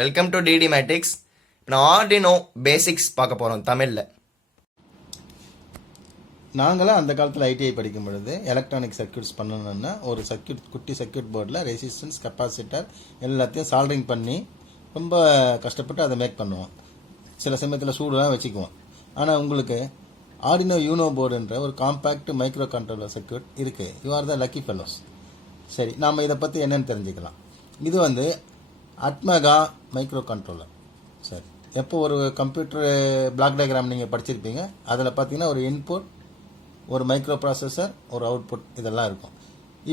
Welcome to DD மேட்டிக்ஸ். நான் Arduino basics பார்க்க போகிறோம் தமிழில். நாங்களாம் அந்த காலத்தில் ஐடிஐ படிக்கும் பொழுது எலக்ட்ரானிக் சர்க்யூட்ஸ் பண்ணணும்னா ஒரு குட்டி சர்க்யூட் போர்டில் ரெசிஸ்டன்ஸ் கெப்பாசிட்டர் எல்லாத்தையும் சால்டரிங் பண்ணி ரொம்ப கஷ்டப்பட்டு அதை மேக் பண்ணுவோம். சில சமயத்தில் சூடுலாம் வச்சுக்குவோம். ஆனால் உங்களுக்கு ஆர்டினோ யூனோ போர்டுன்ற ஒரு காம்பேக்ட் மைக்ரோ கண்ட்ரோலர் சர்க்யூட் இருக்குது. You are the lucky fellows. சரி, நாம் இதை பற்றி என்னென்னு தெரிஞ்சுக்கலாம். இது வந்து அட்மெகா மைக்ரோ கண்ட்ரோலர். சரி, எப்போ ஒரு கம்ப்யூட்டர் பிளாக் டயக்ராம் நீங்கள் படிச்சிருப்பீங்க. அதில் பார்த்தீங்கன்னா ஒரு இன்புட், ஒரு மைக்ரோ ப்ராசஸர், ஒரு அவுட்புட், இதெல்லாம் இருக்கும்.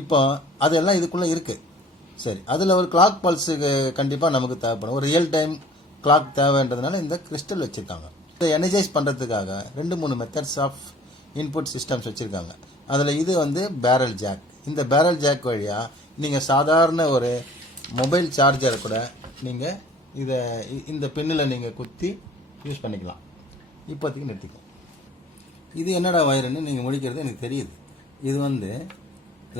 இப்போ அதெல்லாம் இதுக்குள்ளே இருக்குது. சரி, அதில் ஒரு கிளாக் பல்ஸுக்கு கண்டிப்பாக நமக்கு தேவைப்படும். ஒரு ரியல் டைம் கிளாக் தேவைன்றதுனால இந்த கிறிஸ்டல் வச்சுருக்காங்க. இதை எனர்ஜைஸ் பண்ணுறதுக்காக 2-3 மெத்தட்ஸ் ஆஃப் இன்புட் சிஸ்டம்ஸ் வச்சுருக்காங்க. அதில் இது வந்து பேரல் ஜாக். இந்த பேரல் ஜாக் வழியாக நீங்கள் சாதாரண ஒரு மொபைல் சார்ஜரை கூட நீங்கள் இந்த பின்னில் நீங்கள் குத்தி யூஸ் பண்ணிக்கலாம். இப்போதைக்கு நிறுத்திக்கும். இது என்னடா வயருன்னு நீங்கள் முடிக்கிறது எனக்கு தெரியுது. இது வந்து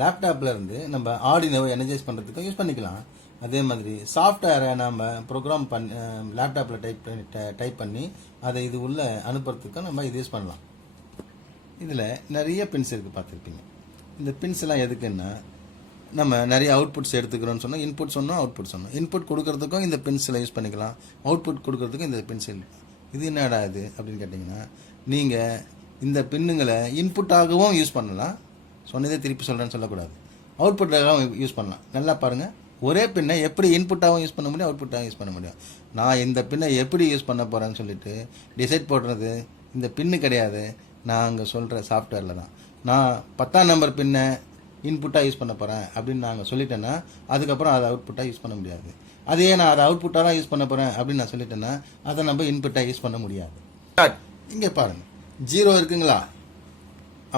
லேப்டாப்பில் இருந்து நம்ம ஆர்டினோவை எனர்ஜைஸ் பண்ணுறதுக்கு யூஸ் பண்ணிக்கலாம். அதே மாதிரி சாஃப்ட்வேரை நம்ம ப்ரோக்ராம் லேப்டாப்பில் டைப் பண்ணி அதை இது உள்ளே அனுப்புறதுக்கும் நம்ம இது யூஸ் பண்ணலாம். இதில் நிறைய பின்ஸ் இருக்குது, பார்த்துருப்பீங்க. இந்த பின்ஸ் எல்லாம் எதுக்குன்னா, நம்ம நிறைய அவுட்புட்ஸ் எடுத்துக்கிறோன்னு சொன்னால் இன்புட் சொன்னோம், அவுட்புட் சொன்னோம். இன்புட் கொடுக்கறதுக்கும் இந்த பென்சிலை யூஸ் பண்ணிக்கலாம், அவுட்புட் கொடுக்கறதுக்கும் இந்த பென்சில். இது என்னடா இது அப்படின்னு கேட்டிங்கன்னா, நீங்கள் இந்த பின்னுங்களை இன்புட்டாகவும் யூஸ் பண்ணலாம். சொன்னதே திருப்பி சொல்கிறேன்னு சொல்லக்கூடாது. அவுட்புட்டாகவும் யூஸ் பண்ணலாம். நல்லா பாருங்கள். ஒரே பின்னை எப்படி இன்புட்டாகவும் யூஸ் பண்ண முடியும், அவுட்புட்டாகவும் யூஸ் பண்ண முடியும். நான் இந்த பின்னை எப்படி யூஸ் பண்ண போகிறேன்னு சொல்லிட்டு டிசைட் போடுறது இந்த பின்னு கிடையாது, நான் அங்கே சொல்கிற சாஃப்ட்வேரில் தான். நான் 10ஆம் நம்பர் பின்னை இன்புட்டாக யூஸ் பண்ண போகிறேன் அப்படின்னு நாங்கள் சொல்லிட்டேன்னா அதுக்கப்புறம் அதை அவுட்புட்டாக யூஸ் பண்ண முடியாது. அதே நான் அதை அவுட்புட்டாக தான் யூஸ் பண்ண போகிறேன் அப்படின்னு நான் சொல்லிட்டேன்னா அதை நம்ம இன்புட்டாக யூஸ் பண்ண முடியாது. இங்கே பாருங்கள், 0 இருக்குங்களா,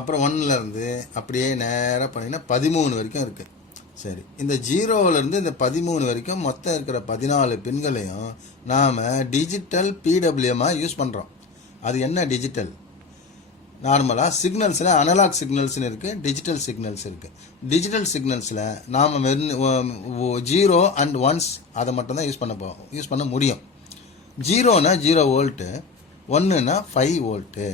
அப்புறம் 1லேருந்து அப்படியே நேராக பண்ணிங்கன்னா 13 வரைக்கும் இருக்குது. சரி, இந்த 0லேருந்து இந்த 13 வரைக்கும் மொத்தம் இருக்கிற 14 பின்களையும் நாம் டிஜிட்டல் பிடபிள்யூஎம்மாக யூஸ் பண்ணுறோம். அது என்ன டிஜிட்டல்? நார்மலாக சிக்னல்ஸில் அனலாக் சிக்னல்ஸ்னு இருக்குது, டிஜிட்டல் சிக்னல்ஸ் இருக்குது. டிஜிட்டல் சிக்னல்ஸில் நாம் 0 and 1s அதை மட்டும்தான் யூஸ் பண்ண முடியும். 0னா 0 வோல்ட்டு, 1னா 5 வோல்ட்டு.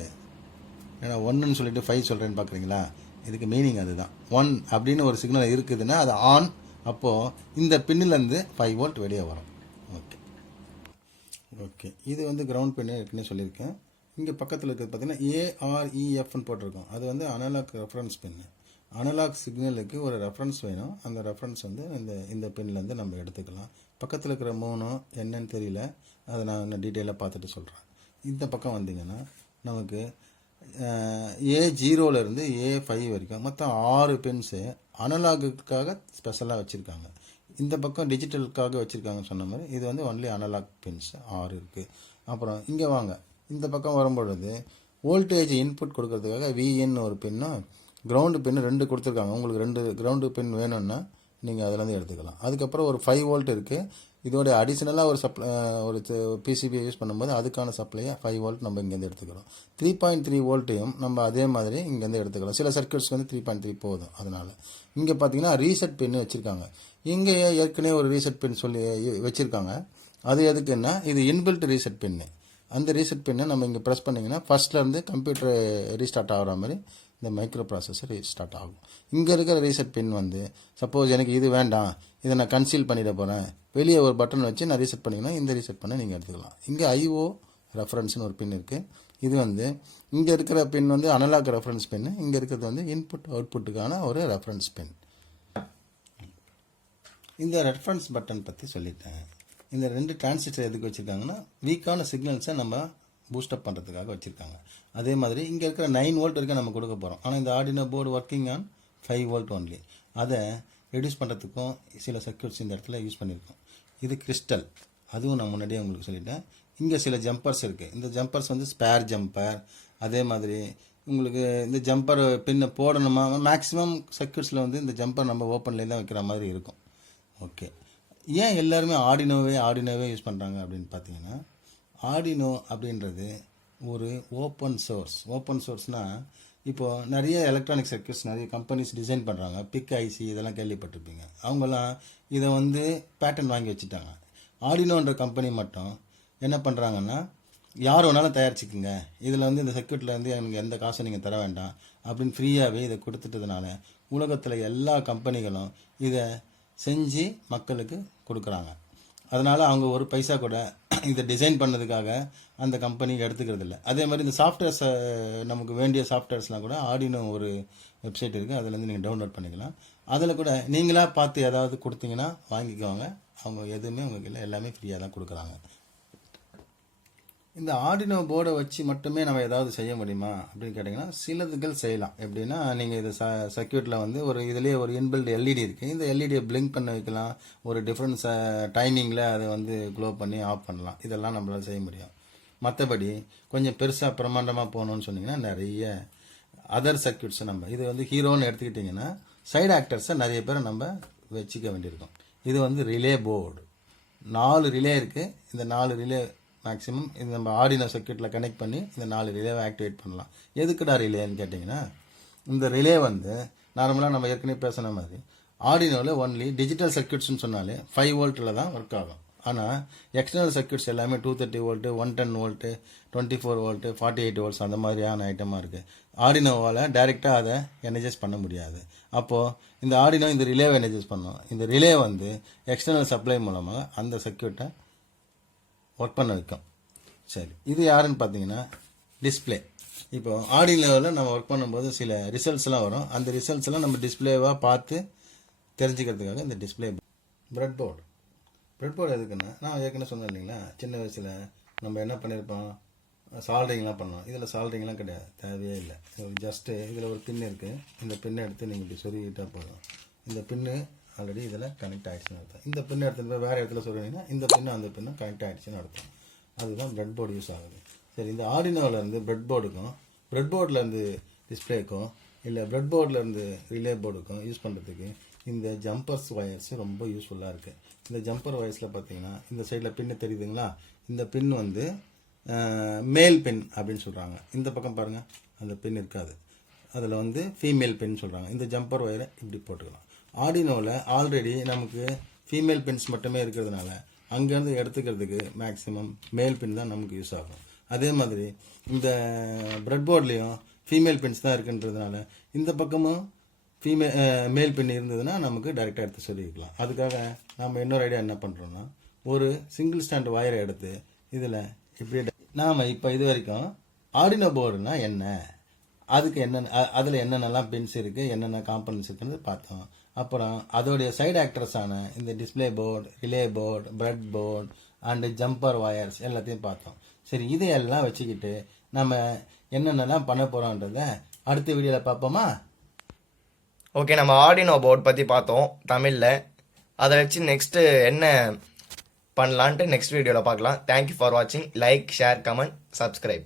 ஏன்னா 1ன்னு சொல்லிட்டு 5 சொல்கிறேன்னு பார்க்குறீங்களா? இதுக்கு மீனிங் அதுதான். 1 அப்படின்னு ஒரு சிக்னல் இருக்குதுன்னா அது ஆன். அப்போது இந்த பின்னிலேருந்து 5 வோல்ட் வெளியே வரும். ஓகே, இது வந்து கிரவுண்ட் பின்னு இருக்குன்னு சொல்லியிருக்கேன். இங்கே பக்கத்தில் இருக்கிறது பார்த்தீங்கன்னா AREFன்னு போட்டிருக்கோம். அது வந்து அனலாக் ரெஃபரன்ஸ் பின்னு. அனலாக் சிக்னலுக்கு ஒரு ரெஃபரன்ஸ் வேணும். அந்த ரெஃபரன்ஸ் வந்து இந்த பின்லேருந்து நம்ம எடுத்துக்கலாம். பக்கத்தில் இருக்கிற 3 என்னன்னு தெரியல, அதை நான் டீட்டெயிலாக பார்த்துட்டு சொல்கிறேன். இந்த பக்கம் வந்தீங்கன்னா நமக்கு A0லேருந்து A5 வரைக்கும் மொத்தம் 6 பின்ஸு அனலாகுக்காக ஸ்பெஷலாக வச்சுருக்காங்க. இந்த பக்கம் டிஜிட்டலுக்காக வச்சுருக்காங்கன்னு சொன்ன மாதிரி இது வந்து ஒன்லி அனலாக் பின்ஸ் 6 இருக்குது. அப்புறம் இங்கே வாங்க, இந்த பக்கம் வரும்பொழுது வோல்டேஜ் இன்புட் கொடுக்கறதுக்காக VN ஒரு பின்னும் கிரவுண்டு பின்னு 2 கொடுத்துருக்காங்க. உங்களுக்கு 2 கிரவுண்டு பின் வேணும்னா நீங்கள் அதிலேருந்து எடுத்துக்கலாம். அதுக்கப்புறம் ஒரு 5 வோல்ட் இருக்குது. இதோட அடிஷ்னலாக ஒரு PCB யூஸ் பண்ணும்போது அதுக்கான சப்ளையை 5 வோல்ட் நம்ம இங்கேருந்து எடுத்துக்கிறோம். 3.3 வோல்ட்டையும் நம்ம அதே மாதிரி இங்கேருந்து எடுத்துக்கலாம். சில சர்க்யூட்ஸ்க்கு வந்து 3.3 போதும். அதனால் இங்கே பார்த்தீங்கன்னா ரீசெட் பின்னு வச்சுருக்காங்க. இங்கே ஏற்கனவே ஒரு ரீசெட் பின் சொல்லி வச்சுருக்காங்க. அது எதுக்குன்னா இது இன்பில்ட் ரீசெட் பின்னு. அந்த ரீசெட் பின்னை நம்ம இங்கே ப்ரெஸ் பண்ணிங்கன்னா ஃபஸ்ட்லேருந்து கம்ப்யூட்டர் ரீஸ்டார்ட் ஆகிற மாதிரி இந்த மைக்ரோ ப்ராசஸர் ரீஸ்டார்ட் ஆகும். இங்கே இருக்கிற ரீசெட் பின் வந்து சப்போஸ் எனக்கு இது வேண்டாம், இதை நான் கன்சீல் பண்ணிட போகிறேன், வெளியே ஒரு பட்டன் வச்சு நான் ரீசெட் பண்ணிங்கன்னா இந்த ரீசெட் பண்ண நீங்கள் எடுத்துக்கலாம். இங்கே IO ரெஃபரன்ஸ்னு ஒரு பின் இருக்குது. இது வந்து இங்கே இருக்கிற பின் வந்து அனலாக் ரெஃபரன்ஸ் பின்னு, இங்கே இருக்கிறது வந்து இன்புட் அவுட்புட்டுக்கான ஒரு ரெஃபரன்ஸ் பின். இந்த ரெஃபரன்ஸ் பட்டன் பற்றி சொல்லிட்டேன். இந்த 2 டிரான்சிஸ்டர் எதுக்கு வச்சுருக்காங்கன்னா வீக்கான சிக்னல்ஸை நம்ம பூஸ்டப் பண்ணுறதுக்காக வச்சுருக்காங்க. அதே மாதிரி இங்கே இருக்கிற 9 வோல்ட் வரைக்கும் நம்ம கொடுக்க போகிறோம். ஆனால் இந்த Arduino board working on 5 volt only. அதை ரெடியூஸ் பண்ணுறதுக்கும் சில சர்க்யூட்ஸ் இந்த இடத்துல யூஸ் பண்ணியிருக்கோம். இது கிறிஸ்டல், அதுவும் நான் முன்னாடியே உங்களுக்கு சொல்லிட்டேன். இங்கே சில ஜம்பர்ஸ் இருக்குது. இந்த ஜம்பர்ஸ் வந்து ஸ்பேர் ஜம்பர். அதே மாதிரி உங்களுக்கு இந்த ஜம்பர் பின்ன போடணுமா, மேக்ஸிமம் சர்க்யூட்ஸில் வந்து இந்த ஜம்பர் நம்ம ஓப்பன்லேயே தான் வைக்கிற மாதிரி இருக்கும். ஓகே, ஏன் எல்லாருமே ஆர்டினோவே யூஸ் பண்ணுறாங்க அப்படின்னு பார்த்தீங்கன்னா, ஆர்டினோ அப்படின்றது ஒரு ஓப்பன் சோர்ஸ்னால் இப்போது நிறைய எலக்ட்ரானிக் சர்க்யூட்ஸ் நிறைய கம்பெனிஸ் டிசைன் பண்ணுறாங்க. PIC இதெல்லாம் கேள்விப்பட்டிருப்பீங்க. அவங்களாம் இதை வந்து பேட்டன் வாங்கி வச்சுட்டாங்க. ஆர்டினோன்ற கம்பெனி மட்டும் என்ன பண்ணுறாங்கன்னா யார் வேணாலும் தயாரிச்சுக்குங்க, இதில் வந்து இந்த சர்க்யூட்டில் வந்து எனக்கு எந்த காசும் நீங்கள் தர வேண்டாம் அப்படின்னு ஃப்ரீயாகவே இதை கொடுத்துட்டதுனால உலகத்தில் எல்லா கம்பெனிகளும் இதை செஞ்சு மக்களுக்கு கொடுக்குறாங்க. அதனால் அவங்க ஒரு பைசா கூட இதை டிசைன் பண்ணதுக்காக அந்த கம்பெனி எடுத்துக்கிறது இல்லை. அதே மாதிரி இந்த சாஃப்ட்வேர்ஸை நமக்கு வேண்டிய சாஃப்ட்வேர்ஸ்லாம் கூட ஆர்டினோ ஒரு வெப்சைட் இருக்குது, அதிலேருந்து நீங்கள் டவுன்லோட் பண்ணிக்கலாம். அதில் கூட நீங்களாக பார்த்து ஏதாவது கொடுத்தீங்கன்னா வாங்கிக்குவாங்க. அவங்க எதுவுமே உங்களுக்கு இல்லை, எல்லாமே ஃப்ரீயாக தான் கொடுக்குறாங்க. இந்த ஆர்டினோ போர்டை வச்சு மட்டுமே நம்ம ஏதாவது செய்ய முடியுமா அப்படின்னு கேட்டிங்கன்னா சிலதுகள் செய்யலாம். எப்படின்னா நீங்கள் இது சர்க்யூட்டில் வந்து ஒரு இதுலேயே ஒரு இன்பில்ட் எல்இடி இருக்குது, இந்த எல்இடியை பிளிங்க் பண்ண வைக்கலாம், ஒரு டிஃப்ரெண்ட் டைமிங்கில் அதை வந்து க்ளோ பண்ணி ஆஃப் பண்ணலாம். இதெல்லாம் நம்மளால் செய்ய முடியும். மற்றபடி கொஞ்சம் பெருசாக பிரமாண்டமாக போகணுன்னு சொன்னிங்கன்னா நிறைய அதர் சர்க்யூட்ஸை நம்ம இது வந்து ஹீரோன்னு எடுத்துக்கிட்டிங்கன்னா சைடு ஆக்டர்ஸை நிறைய பேரை நம்ம வச்சுக்க வேண்டியிருக்கும். இது வந்து ரிலே போர்டு, 4 ரிலே இருக்குது. இந்த 4 ரிலே மேக்ஸிமம் இது நம்ம ஆர்டினோ சர்க்யூட்டில் கனெக்ட் பண்ணி இந்த 4 ரிலேவை ஆக்டிவேட் பண்ணலாம். எதுக்குடா ரிலேன்னு கேட்டிங்கன்னா இந்த ரிலே வந்து நார்மலாக நம்ம ஏற்கனவே பேசின மாதிரி ஆர்டினோவில் ஒன்லி டிஜிட்டல் சர்க்யூட்ஸ்னு சொன்னாலே 5 வோல்ட்டில் தான் ஒர்க் ஆகும். ஆனால் எக்ஸ்டர்னல் சர்க்யூட்ஸ் எல்லாமே 230 வோல்ட்டு, 110 வோல்ட்டு, 24 வோல்ட்டு, 48 வோல்ட்ஸ் அந்த மாதிரியான ஐட்டமாக இருக்குது. ஆர்டினோவால் டைரெக்டாக அதை எனர்ஜைஸ் பண்ண முடியாது. அப்போது இந்த ஆர்டினோ இந்த ரிலேவை எனர்ஜைஸ் பண்ணோம். இந்த ரிலே வந்து எக்ஸ்டர்னல் சப்ளை மூலமாக அந்த சர்க்யூட்டை ஒர்க் பண்ண வைக்கும். சரி, இது யாருன்னு பார்த்தீங்கன்னா டிஸ்பிளே. இப்போ ஆர்டினோவில் நம்ம ஒர்க் பண்ணும்போது சில ரிசல்ட்ஸ்லாம் வரும். அந்த ரிசல்ட்ஸ்லாம் நம்ம டிஸ்பிளேவாக பார்த்து தெரிஞ்சுக்கிறதுக்காக இந்த டிஸ்பிளே. பிரெட் போர்டு எதுக்குன்னா நான் ஏற்கனவே சொன்னேன் இல்லைங்களா, சின்ன வயசில் நம்ம என்ன பண்ணியிருப்போம், சால்ட்ரிங்லாம் பண்ணோம். இதில் சால்ட்ரிங்லாம் கிடையாது, தேவையே இல்லை. ஜஸ்ட்டு இதில் ஒரு பின் இருக்குது, இந்த பின்னை எடுத்து நீங்கள் இப்படி சொருகிட்டால் போதும். இந்த பின்னு ஆல்ரெடி இதில் கனெக்ட் ஆகிடுச்சுன்னு அர்த்தம். இந்த பின்னை எடுத்துகிட்டு போய் வேறு இடத்துல சொல்லிங்கன்னா இந்த பின்னு அந்த பின்னும் கனெக்ட் ஆகிடுச்சுன்னு அர்த்தம். அதுதான் பிரெட் போர்டு யூஸ் ஆகுது. சரி, இந்த ஆர்டினோவிலேருந்து பிரெட் போர்டுக்கும், பிரெட் போர்ட்லேருந்து டிஸ்பிளேக்கும், இல்லை பிரெட் போர்ட்லேருந்து ரிலே போர்டுக்கும் யூஸ் பண்ணுறதுக்கு இந்த ஜம்பர்ஸ் ஒயர்ஸ் ரொம்ப யூஸ்ஃபுல்லாக இருக்குது. இந்த ஜம்பர் ஒயர்ஸில் பார்த்தீங்கன்னா இந்த சைடில் பின்னு தெரியுதுங்களா, இந்த பின் வந்து மேல் பின் அப்படின்னு சொல்கிறாங்க. இந்த பக்கம் பாருங்கள் அந்த பின் இருக்காது, அதில் வந்து ஃபீமேல் பின் சொல்கிறாங்க. இந்த ஜம்பர் ஒயரை இப்படி போட்டுக்கலாம். ஆர்டினோவில் ஆல்ரெடி நமக்கு ஃபீமேல் பின்ஸ் மட்டுமே இருக்கிறதுனால அங்கேருந்து எடுத்துக்கிறதுக்கு மேக்ஸிமம் மேல் பின் தான் நமக்கு யூஸ் ஆகும். அதே மாதிரி இந்த பிரெட் போர்ட்லேயும் ஃபீமேல் பின்ஸ் தான் இருக்குன்றதுனால இந்த பக்கமும் மேல் பின் இருந்ததுன்னா நமக்கு டைரெக்டாக எடுத்து சொல்லிக்கலாம். அதுக்காக நம்ம இன்னொரு ஐடியா என்ன பண்ணுறோன்னா, ஒரு சிங்கிள் ஸ்டாண்ட் வயரை எடுத்து இதில் இப்படியே நாம் இப்போ இது வரைக்கும் ஆர்டினோ போர்டுனா என்ன, அதுக்கு என்னென்ன அதில் என்னென்னலாம் பின்ஸ் இருக்குது, என்னென்ன காம்பனன்ட்ஸ் இருக்குன்னு பார்த்தோம். அப்புறம் அதோடைய சைடு ஆக்டர்ஸான இந்த display board, relay board, bread board and jumper wires எல்லாத்தையும் பார்த்தோம். சரி, இதையெல்லாம் வச்சுக்கிட்டு நம்ம என்னென்னலாம் பண்ண போகிறோன்றதை அடுத்த வீடியோவில் பார்ப்போமா? ஓகே, நம்ம ஆர்டினோ போர்ட் பற்றி பார்த்தோம் தமிழில். அதை வச்சு நெக்ஸ்ட்டு என்ன பண்ணலான்ட்டு நெக்ஸ்ட் வீடியோவில் பார்க்கலாம். தேங்க்யூ ஃபார் வாட்சிங். Like, share, comment, subscribe.